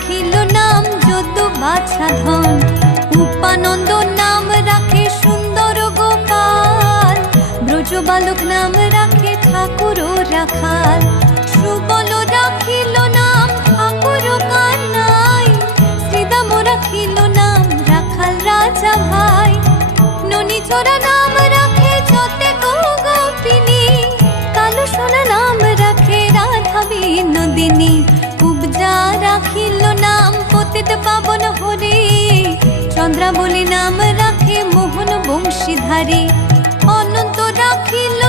রাখিল নাম যদু বাছা ধন, উপানন্দ নাম রাখে সুন্দর গোপাল, ব্রজ বালক নাম রাখে ঠাকুর রাখাল, সুবল রাখিল নাম ঠাকুর কানাই, শ্রীদাম রাখিল নাম রাখাল রাজা ভাই, ননীচরা নাম রাখে যতে গোপিনী, কালো সোনা নাম রাখে রাধা বিনোদিনী, কুবজা রাখিল নাম পতিত পাবন হরে, চন্দ্রাবলী নাম রাখে মোহন বংশীধারী, অনন্ত রাখিল